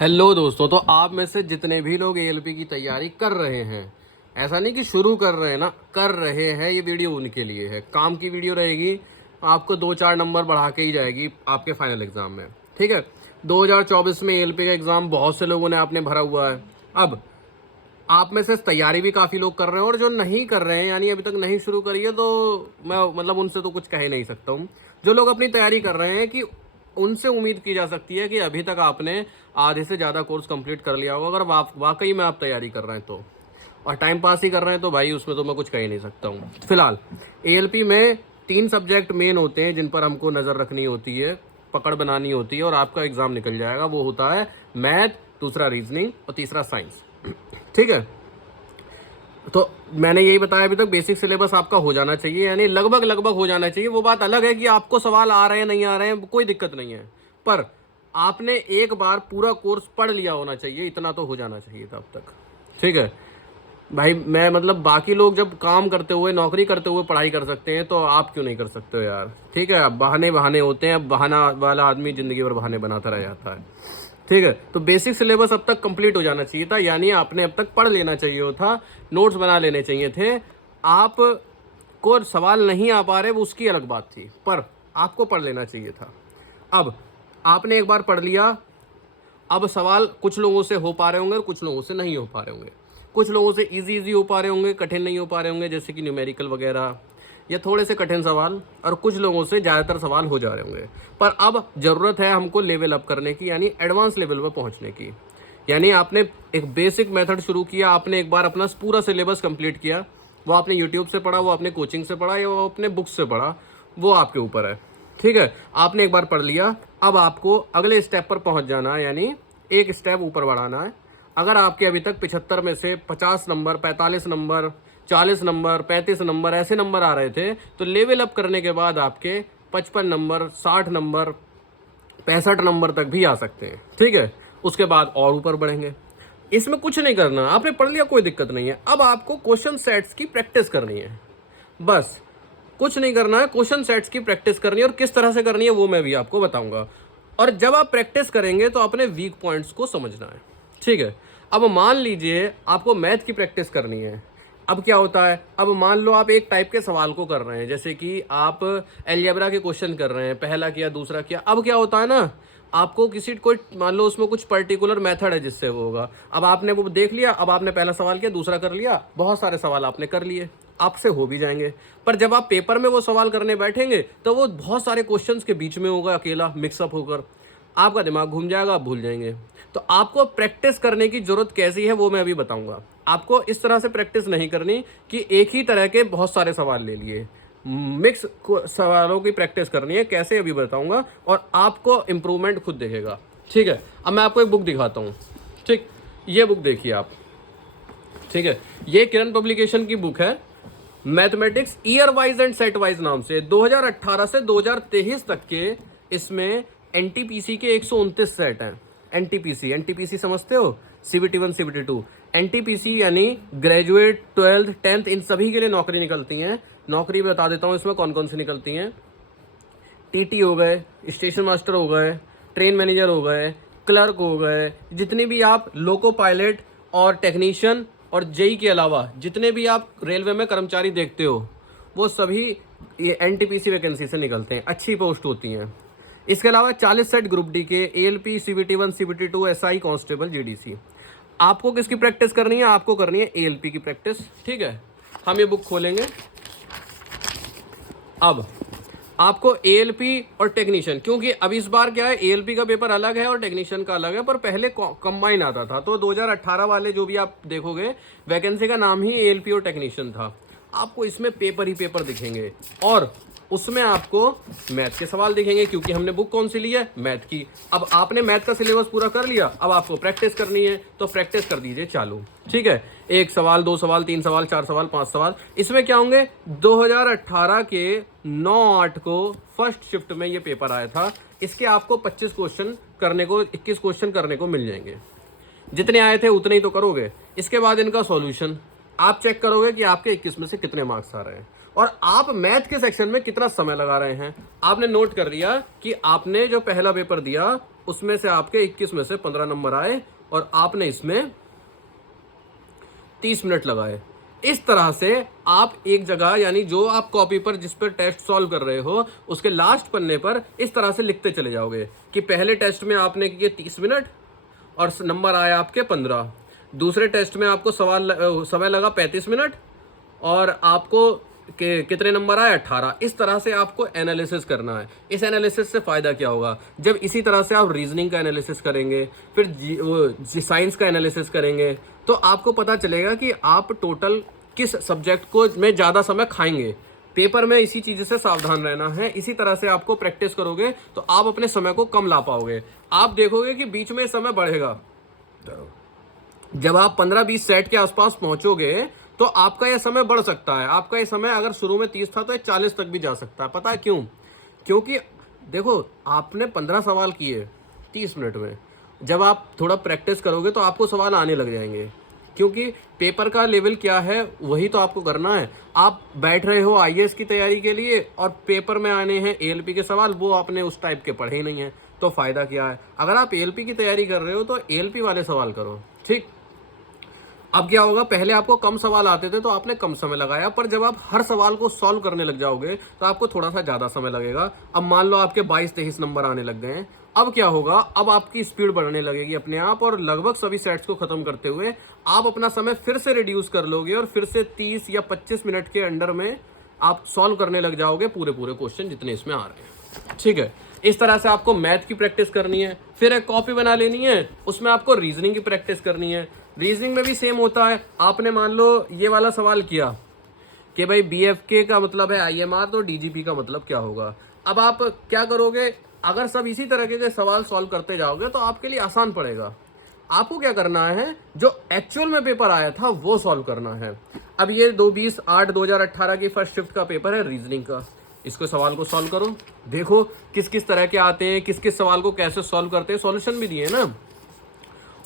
Hello दोस्तों, तो आप में से जितने भी लोग एएलपी की तैयारी कर रहे हैं, ऐसा नहीं कि शुरू कर रहे हैं ना, कर रहे हैं, ये वीडियो उनके लिए है। काम की वीडियो रहेगी, आपको 2-4 नंबर बढ़ा के ही जाएगी आपके फाइनल एग्जाम में। ठीक है, 2024 में एएलपी का एग्जाम बहुत से लोगों ने आपने भरा हुआ है। अब आप में से तैयारी भी काफ़ी लोग कर रहे हैं, और जो नहीं कर रहे हैं यानी अभी तक नहीं शुरू करी है, तो मैं मतलब उनसे तो कुछ कह ही नहीं सकता हूँ। जो लोग अपनी तैयारी कर रहे हैं, कि उनसे उम्मीद की जा सकती है कि अभी तक आपने आधे से ज़्यादा कोर्स कंप्लीट कर लिया होगा, अगर वाकई में आप तैयारी कर रहे हैं तो। और टाइम पास ही कर रहे हैं तो भाई उसमें तो मैं कुछ कह ही नहीं सकता हूँ। फिलहाल एएलपी में 3 सब्जेक्ट मेन होते हैं जिन पर हमको नज़र रखनी होती है, पकड़ बनानी होती है, और आपका एग्ज़ाम निकल जाएगा। वो होता है मैथ, दूसरा रीजनिंग और तीसरा साइंस। ठीक है, तो मैंने यही बताया अभी तक, बेसिक सिलेबस आपका हो जाना चाहिए, यानी लगभग हो जाना चाहिए। वो बात अलग है कि आपको सवाल आ रहे हैं नहीं आ रहे हैं, कोई दिक्कत नहीं है, पर आपने एक बार पूरा कोर्स पढ़ लिया होना चाहिए, इतना तो हो जाना चाहिए था अब तक। ठीक है भाई, मैं मतलब बाकी लोग जब काम करते हुए, नौकरी करते हुए पढ़ाई कर सकते हैं, तो आप क्यों नहीं कर सकते हो यार। ठीक है, अब बहाने होते हैं, अब बहाना वाला आदमी जिंदगी भर बहाने बनाता रह जाता है। ठीक है, तो बेसिक सिलेबस अब तक कंप्लीट हो जाना चाहिए था, यानी आपने अब तक पढ़ लेना चाहिए था, नोट्स बना लेने चाहिए थे। आप को सवाल नहीं आ पा रहे, वो उसकी अलग बात थी, पर आपको पढ़ लेना चाहिए था। अब आपने एक बार पढ़ लिया, अब सवाल कुछ लोगों से हो पा रहे होंगे और कुछ लोगों से नहीं हो पा रहे होंगे। कुछ लोगों से इजी हो पा रहे होंगे, कठिन नहीं हो पा रहे होंगे, जैसे कि न्यूमेरिकल वगैरह, या थोड़े से कठिन सवाल, और कुछ लोगों से ज़्यादातर सवाल हो जा रहे होंगे। पर अब ज़रूरत है हमको लेवल अप करने की, यानी एडवांस लेवल पर पहुंचने की। यानी आपने एक बेसिक मेथड शुरू किया, आपने एक बार अपना पूरा सिलेबस कंप्लीट किया, वो आपने यूट्यूब से पढ़ा, वो आपने कोचिंग से पढ़ा, या वो अपने बुक से पढ़ा, वो आपके ऊपर है। ठीक है, आपने एक बार पढ़ लिया, अब आपको अगले स्टेप पर पहुंच जाना है, यानी एक स्टेप ऊपर बढ़ाना है। अगर आपके अभी तक 75 में से 50 नंबर, 45 नंबर, 40 नंबर, 35 नंबर ऐसे नंबर आ रहे थे, तो लेवल अप करने के बाद आपके 55 नंबर, 60 नंबर, 65 नंबर तक भी आ सकते हैं। ठीक है, उसके बाद और ऊपर बढ़ेंगे। इसमें कुछ नहीं करना, आपने पढ़ लिया, कोई दिक्कत नहीं है। अब आपको क्वेश्चन सेट्स की प्रैक्टिस करनी है, बस कुछ नहीं करना है। क्वेश्चन सेट्स की प्रैक्टिस करनी है, और किस तरह से करनी है वो मैं भी आपको बताऊंगा। और जब आप प्रैक्टिस करेंगे तो अपने वीक पॉइंट्स को समझना है। ठीक है, अब मान लीजिए आपको मैथ की प्रैक्टिस करनी है। अब क्या होता है, अब मान लो आप एक टाइप के सवाल को कर रहे हैं, जैसे कि आप अलजेब्रा के क्वेश्चन कर रहे हैं, पहला किया, दूसरा किया। अब क्या होता है ना, आपको किसी कोई मान लो उसमें कुछ पर्टिकुलर मेथड है जिससे वो होगा। अब आपने वो देख लिया, अब आपने पहला सवाल किया, दूसरा कर लिया, बहुत सारे सवाल आपने कर लिए, आपसे हो भी जाएंगे। पर जब आप पेपर में वो सवाल करने बैठेंगे, तो वो बहुत सारे क्वेश्चंस के बीच में होगा, अकेला मिक्सअप होकर आपका दिमाग घूम जाएगा, आप भूल जाएंगे। तो आपको प्रैक्टिस करने की जरूरत कैसी है वो मैं अभी बताऊंगा। आपको इस तरह से प्रैक्टिस नहीं करनी कि एक ही तरह के बहुत सारे सवाल ले लिए, मिक्स सवालों की प्रैक्टिस करनी है। कैसे अभी बताऊंगा, और आपको इंप्रूवमेंट खुद दिखेगा। ठीक है, अब मैं आपको एक बुक दिखाता हूँ। ठीक, ये बुक देखिए आप। ठीक है, ये किरण पब्लिकेशन की बुक है, mathematics year wise and set wise नाम से। 2018 से 2023 तक के इसमें एनटीपीसी के 129 सेट हैं। एनटीपीसी समझते हो, सीबीटी 1, सीबीटी 2। एनटीपीसी यानी ग्रेजुएट, 12th, 10th, इन सभी के लिए नौकरी निकलती हैं। नौकरी बता देता हूँ इसमें कौन कौन सी निकलती हैं। टीटी हो गए, स्टेशन मास्टर हो गए, ट्रेन मैनेजर हो गए, क्लर्क हो गए, जितनी भी आप लोको पायलट और टेक्नीशियन और जेई के अलावा जितने भी आप रेलवे में कर्मचारी देखते हो, वो सभी ये एनटीपीसी वैकेंसी से निकलते हैं, अच्छी पोस्ट होती हैं। इसके अलावा 40 सेट ग्रुप डी के, ALP, CBT 1, CBT 2, SI, constable, GDC. आपको किसकी प्रैक्टिस करनी है, आपको करनी है एएलपी की प्रैक्टिस। ठीक है, हम ये बुक खोलेंगे। अब आपको एएलपी और टेक्नीशियन, क्योंकि अब इस बार क्या है, एएलपी का पेपर अलग है और टेक्नीशियन का अलग है, पर पहले कंबाइन आता था। तो 2018 वाले जो भी आप देखोगे, वैकेंसी का नाम ही एएलपी और टेक्नीशियन था। आपको इसमें पेपर ही पेपर दिखेंगे, और उसमें आपको मैथ के सवाल दिखेंगे, क्योंकि हमने बुक कौन सी ली है, मैथ की। अब आपने मैथ का सिलेबस पूरा कर लिया, अब आपको प्रैक्टिस करनी है, तो प्रैक्टिस कर दीजिए चालू। ठीक है, 1 सवाल, 2 सवाल, 3 सवाल, 4 सवाल, 5 सवाल। इसमें क्या होंगे, 2018 के 9/8 को फर्स्ट शिफ्ट में ये पेपर आया था। इसके आपको 25 क्वेश्चन करने को, 21 क्वेश्चन करने को मिल जाएंगे। जितने आए थे उतने ही तो करोगे। इसके बाद इनका सॉल्यूशन आप चेक करोगे कि आपके 21 में से कितने मार्क्स आ रहे हैं, और आप मैथ के सेक्शन में कितना समय लगा रहे हैं। आपने नोट कर लिया कि आपने जो पहला पेपर दिया उसमें से आपके 21 में से 15 नंबर आए और आपने इसमें 30 मिनट लगाए। इस तरह से आप एक जगह, यानी जो आप कॉपी पर जिस पर टेस्ट सॉल्व कर रहे हो उसके लास्ट पन्ने पर इस तरह से लिखते चले जाओगे कि पहले टेस्ट में आपने किए 30 मिनट और नंबर आया आपके 15, दूसरे टेस्ट में आपको समय लगा 35 मिनट और आपको कितने नंबर आए 18। इस तरह से आपको एनालिसिस करना है। इस एनालिसिस से फायदा क्या होगा, जब इसी तरह से आप रीजनिंग का एनालिसिस करेंगे, फिर साइंस का एनालिसिस करेंगे, तो आपको पता चलेगा कि आप टोटल किस सब्जेक्ट को में ज़्यादा समय खाएंगे। पेपर में इसी चीज़ से सावधान रहना है। इसी तरह से आपको प्रैक्टिस करोगे तो आप अपने समय को कम ला पाओगे। आप देखोगे कि बीच में समय बढ़ेगा। जब आप 15-20 सेट के आसपास पहुंचोगे तो आपका यह समय बढ़ सकता है। आपका यह समय अगर शुरू में 30 था तो 40 तक भी जा सकता है। पता है क्यों? क्योंकि देखो, आपने 15 सवाल किए 30 मिनट में। जब आप थोड़ा प्रैक्टिस करोगे तो आपको सवाल आने लग जाएंगे, क्योंकि पेपर का लेवल क्या है वही तो आपको करना है। आप बैठ रहे हो आईएएस की तैयारी के लिए और पेपर में आने हैं एएलपी के सवाल, वो आपने उस टाइप के पढ़े ही नहीं है, तो फायदा क्या है? अगर आप एएलपी की तैयारी कर रहे हो तो एएलपी वाले सवाल करो। ठीक, अब क्या होगा, पहले आपको कम सवाल आते थे तो आपने कम समय लगाया, पर जब आप हर सवाल को सॉल्व करने लग जाओगे तो आपको थोड़ा सा ज्यादा समय लगेगा। अब मान लो आपके 22-23 नंबर आने लग गए हैं। अब क्या होगा, अब आपकी स्पीड बढ़ने लगेगी अपने आप और लगभग सभी सेट्स को खत्म करते हुए आप अपना समय फिर से रिड्यूस कर लोगे और फिर से 30 या 25 मिनट के अंडर में आप सॉल्व करने लग जाओगे पूरे क्वेश्चन जितने इसमें आ रहे हैं। ठीक है, इस तरह से आपको मैथ की प्रैक्टिस करनी है। फिर एक कॉपी बना लेनी है, उसमें आपको रीजनिंग की प्रैक्टिस करनी है। रीजनिंग में भी सेम होता है। आपने मान लो ये वाला सवाल किया कि भाई बीएफके का मतलब है आईएमआर, तो डीजीपी का मतलब क्या होगा। अब आप क्या करोगे, अगर सब इसी तरह के सवाल सॉल्व करते जाओगे तो आपके लिए आसान पड़ेगा। आपको क्या करना है, जो एक्चुअल में पेपर आया था वो सॉल्व करना है। अब ये 20/8/2018 की फर्स्ट शिफ्ट का पेपर है रीजनिंग का। इसको सवाल को सॉल्व करो, देखो किस किस तरह के आते हैं, किस किस सवाल को कैसे सॉल्व करते हैं, सॉल्यूशन भी दिए ना।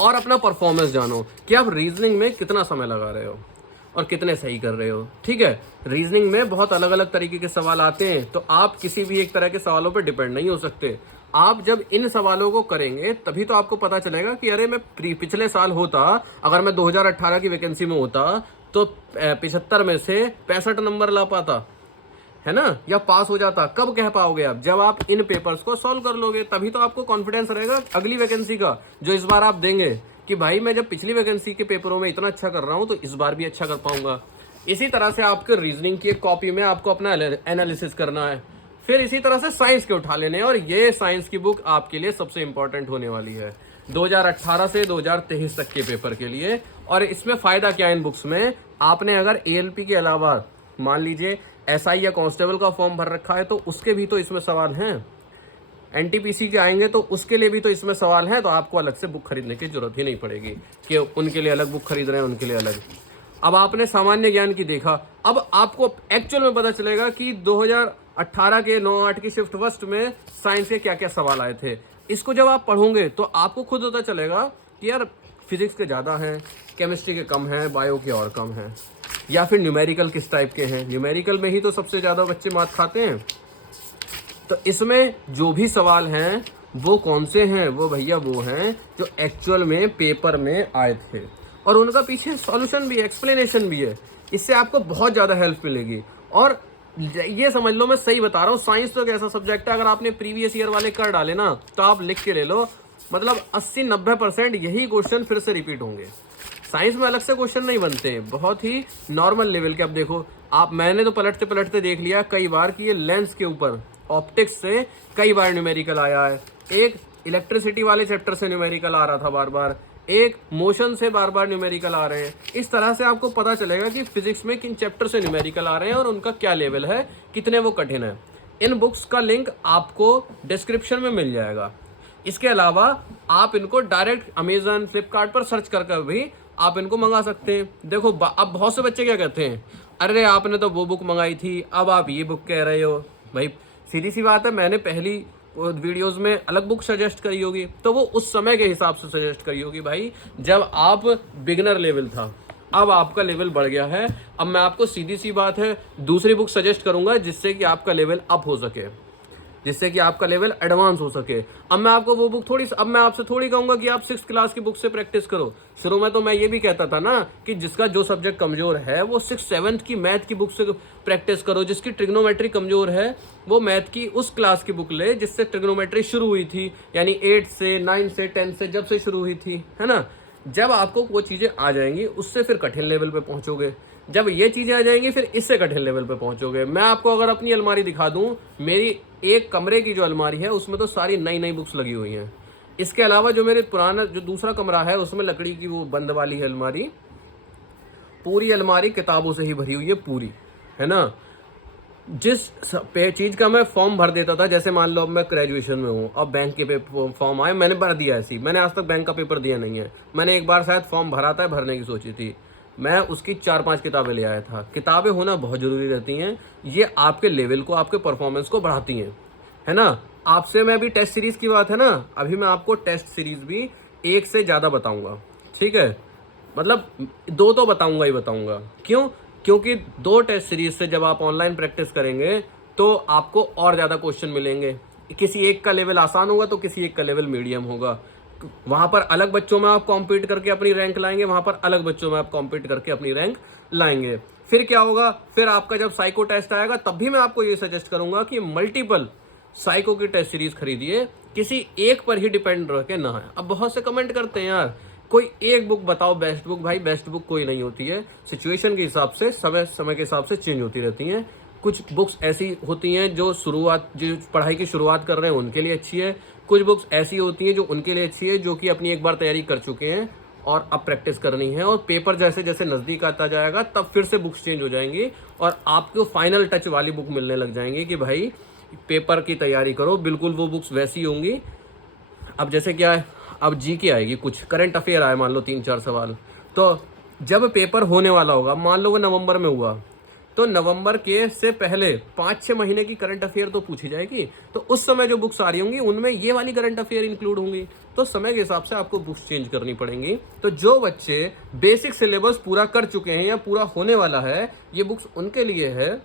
और अपना परफॉर्मेंस जानो कि आप रीजनिंग में कितना समय लगा रहे हो और कितने सही कर रहे हो। ठीक है, रीजनिंग में बहुत अलग अलग तरीके के सवाल आते हैं, तो आप किसी भी एक तरह के सवालों पर डिपेंड नहीं हो सकते। आप जब इन सवालों को करेंगे तभी तो आपको पता चलेगा कि अरे मैं पिछले साल होता, अगर मैं 2018 की वैकेंसी में होता तो 75 में से 65 नंबर ला पाता, है ना, या पास हो जाता। कब कह पाओगे आप? जब आप इन पेपर्स को सॉल्व कर लोगे, तभी तो आपको कॉन्फिडेंस रहेगा अगली वैकेंसी का जो इस बार आप देंगे कि भाई मैं जब पिछली वैकेंसी के पेपरों में इतना अच्छा कर रहा हूं तो इस बार भी अच्छा कर पाऊंगा। इसी तरह से आपके रीजनिंग की एक कॉपी में आपको अपना एनालिसिस करना है। फिर इसी तरह से साइंस के उठा लेने हैं, और ये साइंस की बुक आपके लिए सबसे इंपॉर्टेंट होने वाली है 2018 से 2023 तक के पेपर के लिए। और इसमें फायदा क्या है इन बुक्स में, आपने अगर एएलपी के अलावा मान लीजिए एसआई या कांस्टेबल का फॉर्म भर रखा है तो उसके भी तो इसमें सवाल हैं, एनटीपीसी के आएंगे तो उसके लिए भी तो इसमें सवाल है, तो आपको अलग से बुक खरीदने की जरूरत ही नहीं पड़ेगी कि उनके लिए अलग बुक खरीद रहे हैं, उनके लिए अलग। अब आपने सामान्य ज्ञान की देखा, अब आपको एक्चुअल में पता चलेगा कि 2018 के 9-8 की शिफ्ट फर्स्ट में साइंस के क्या क्या सवाल आए थे। इसको जब आप पढ़ोगे तो आपको खुद पता चलेगा कि यार फिजिक्स के ज़्यादा हैं, केमिस्ट्री के कम हैं, बायो के और कम हैं, या फिर न्यूमेरिकल किस टाइप के हैं। न्यूमेरिकल में ही तो सबसे ज़्यादा बच्चे मात खाते हैं। तो इसमें जो भी सवाल हैं वो कौन से हैं, वो भैया वो हैं जो एक्चुअल में पेपर में आए थे, और उनका पीछे सॉल्यूशन भी है, एक्सप्लेनेशन भी है। इससे आपको बहुत ज़्यादा हेल्प मिलेगी। और ये समझ लो, मैं सही बता रहा हूँ, साइंस तो एक ऐसा सब्जेक्ट है, अगर आपने प्रीवियस ईयर वाले कर डाले ना तो आप लिख के ले लो, मतलब 80-90% यही क्वेश्चन फिर से रिपीट होंगे। साइंस में अलग से क्वेश्चन नहीं बनते, बहुत ही नॉर्मल लेवल के। अब देखो आप, मैंने तो पलटते पलटते देख लिया कई बार कि ये लेंस के ऊपर ऑप्टिक्स से कई बार न्यूमेरिकल आया है। एक इलेक्ट्रिसिटी वाले चैप्टर से न्यूमेरिकल आ रहा था बार बार, एक मोशन से बार बार न्यूमेरिकल आ रहे हैं। इस तरह से आपको पता चलेगा कि फिजिक्स में किन चैप्टर से न्यूमेरिकल आ रहे हैं और उनका क्या लेवल है, कितने वो कठिन है। इन बुक्स का लिंक आपको डिस्क्रिप्शन में मिल जाएगा। इसके अलावा आप इनको डायरेक्ट अमेजन, फ्लिपकार्ट पर सर्च कर भी आप इनको मंगा सकते हैं। देखो अब बहुत से बच्चे क्या कहते हैं, अरे आपने तो वो बुक मंगाई थी, अब आप ये बुक कह रहे हो। भाई सीधी सी बात है, मैंने पहली वीडियोस में अलग बुक सजेस्ट करी होगी, तो वो उस समय के हिसाब से सजेस्ट करी होगी भाई, जब आप बिगिनर लेवल था। अब आपका लेवल बढ़ गया है, अब मैं आपको सीधी सी बात है दूसरी बुक सजेस्ट करूंगा जिससे कि आपका लेवल अप हो सके। जिससे कि आपका लेवल एडवांस हो सके। अब मैं आपको वो बुक अब मैं आपसे थोड़ी कहूंगा कि आप 6th क्लास की बुक से प्रैक्टिस करो। शुरू में तो मैं ये भी कहता था ना कि जिसका जो सब्जेक्ट कमजोर है वो 6th-7th की मैथ की बुक से प्रैक्टिस करो। जिसकी ट्रिग्नोमेट्री कमजोर है वो मैथ की उस क्लास की बुक ले जिससे ट्रिग्नोमेट्री शुरू हुई थी, यानी 8 से 9 से 10 से जब से शुरू हुई थी, है ना। जब आपको वो चीजें आ जाएंगी उससे फिर कठिन लेवल पे पहुंचोगे। जब ये चीजें आ जाएंगी फिर इससे कठिन लेवल पे पहुंचोगे। मैं आपको अगर अपनी अलमारी दिखा दूं, मेरी एक कमरे की जो अलमारी है उसमें तो सारी नई नई बुक्स लगी हुई हैं। इसके अलावा जो मेरे पुराना जो दूसरा कमरा है उसमें लकड़ी की वो बंद वाली है अलमारी, पूरी अलमारी किताबों से ही भरी हुई है पूरी, है ना। जिस चीज का मैं फॉर्म भर देता था, जैसे मान लो अब मैं ग्रेजुएशन में हूँ, अब बैंक के फॉर्म आए, मैंने भर दिया ऐसी, मैंने आज तक बैंक का पेपर दिया नहीं है। मैंने एक बार शायद फॉर्म भरा था, भरने की सोची थी, मैं उसकी 4-5 किताबें ले आया था। किताबें होना बहुत जरूरी रहती हैं, ये आपके लेवल को, आपके परफॉर्मेंस को बढ़ाती हैं, है ना। आपसे मैं अभी टेस्ट सीरीज की बात है ना, अभी मैं आपको टेस्ट सीरीज भी 1 से ज्यादा बताऊंगा, ठीक है। मतलब 2 तो बताऊंगा ही बताऊंगा। क्यों? क्योंकि 2 टेस्ट सीरीज से जब आप ऑनलाइन प्रैक्टिस करेंगे तो आपको और ज्यादा क्वेश्चन मिलेंगे। किसी एक का लेवल आसान होगा तो किसी एक का लेवल मीडियम होगा। वहां पर अलग बच्चों में आप कॉम्पीट करके अपनी रैंक लाएंगे, वहां पर अलग बच्चों में आप कॉम्पीट करके अपनी रैंक लाएंगे। फिर क्या होगा, फिर आपका जब साइको टेस्ट आएगा तब भी मैं आपको ये सजेस्ट करूंगा कि मल्टीपल साइको की टेस्ट सीरीज खरीदिए, किसी एक पर ही डिपेंड रह के ना है। अब बहुत से कमेंट करते हैं यार कोई एक बुक बताओ बेस्ट बुक। भाई बेस्ट बुक कोई नहीं होती है, सिचुएशन के हिसाब से, समय समय के हिसाब से चेंज होती रहती हैं। कुछ बुक्स ऐसी होती हैं जो पढ़ाई की शुरुआत कर रहे हैं उनके लिए अच्छी है, कुछ बुक्स ऐसी होती हैं जो उनके लिए अच्छी है जो कि अपनी एक बार तैयारी कर चुके हैं और अब प्रैक्टिस करनी है। और पेपर जैसे जैसे नजदीक आता जाएगा तब फिर से बुक्स चेंज हो जाएंगी और आपको फाइनल टच वाली बुक मिलने लग जाएंगी कि भाई पेपर की तैयारी करो, बिल्कुल वो बुक्स वैसी होंगी। अब जैसे क्या है, अब जीके आएगी, कुछ करंट अफेयर आए, मान लो 3-4 सवाल, तो जब पेपर होने वाला होगा, मान लो वो नवंबर में हुआ, तो नवंबर के से पहले 5-6 महीने की करंट अफेयर तो पूछी जाएगी। तो उस समय जो बुक्स आ रही होंगी उनमें ये वाली करंट अफेयर इंक्लूड होंगी। तो समय के हिसाब से आपको बुक्स चेंज करनी पड़ेंगी। तो जो बच्चे बेसिक सिलेबस पूरा कर चुके हैं या पूरा होने वाला है, ये बुक्स उनके लिए है।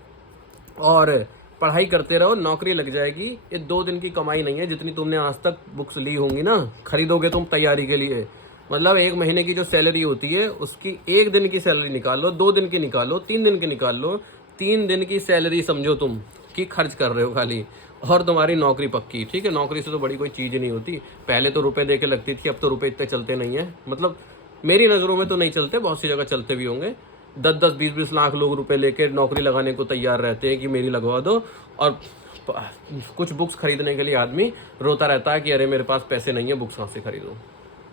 और पढ़ाई करते रहो, नौकरी लग जाएगी। ये 2 दिन की कमाई नहीं है जितनी तुमने आज तक बुक्स ली होंगी ना, खरीदोगे तुम तैयारी के लिए। मतलब 1 महीने की जो सैलरी होती है उसकी 1 दिन की सैलरी निकाल लो, 2 दिन की निकाल लो, 3 दिन की निकाल लो। 3 दिन की सैलरी समझो तुम कि खर्च कर रहे हो खाली, और तुम्हारी नौकरी पक्की। ठीक है, नौकरी से तो बड़ी कोई चीज़ नहीं होती। पहले तो रुपए दे के लगती थी, अब तो रुपए इतने चलते नहीं है। मतलब मेरी नज़रों में तो नहीं चलते, बहुत सी जगह चलते भी होंगे। 10-10, 20-20 लाख लोग रुपए लेके नौकरी लगाने को तैयार रहते हैं कि मेरी लगवा दो, और कुछ बुक्स खरीदने के लिए आदमी रोता रहता है कि अरे मेरे पास पैसे नहीं है, बुक्स कहाँ से खरीदूं।